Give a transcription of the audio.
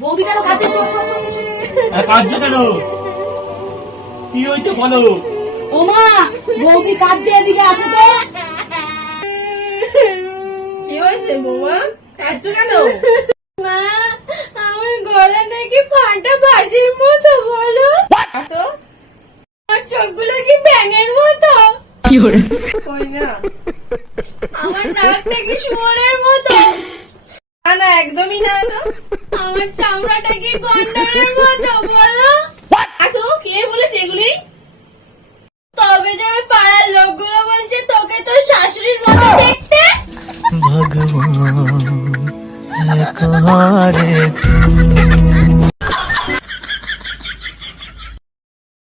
বৌদিটা কাজে কাজটা কেন? কি হয়েছে বলো? ও মা, বৌদি কাজে এদিকে আসো তো। কি হয়েছে বৌমা? কাঁদছো কেন? মা, আমার গলা নাকি ফাটা বাঁশির মতো। বলো তো আমার চোখগুলো কি ব্যাঙের মতো? কই না, আমার নাকটা কি শুয়োরের মতো? না না, একদমই না। তো আমার চামড়াটা কি গন্ডারের মতো? বলো আসো, কে বলেছে এগুলি?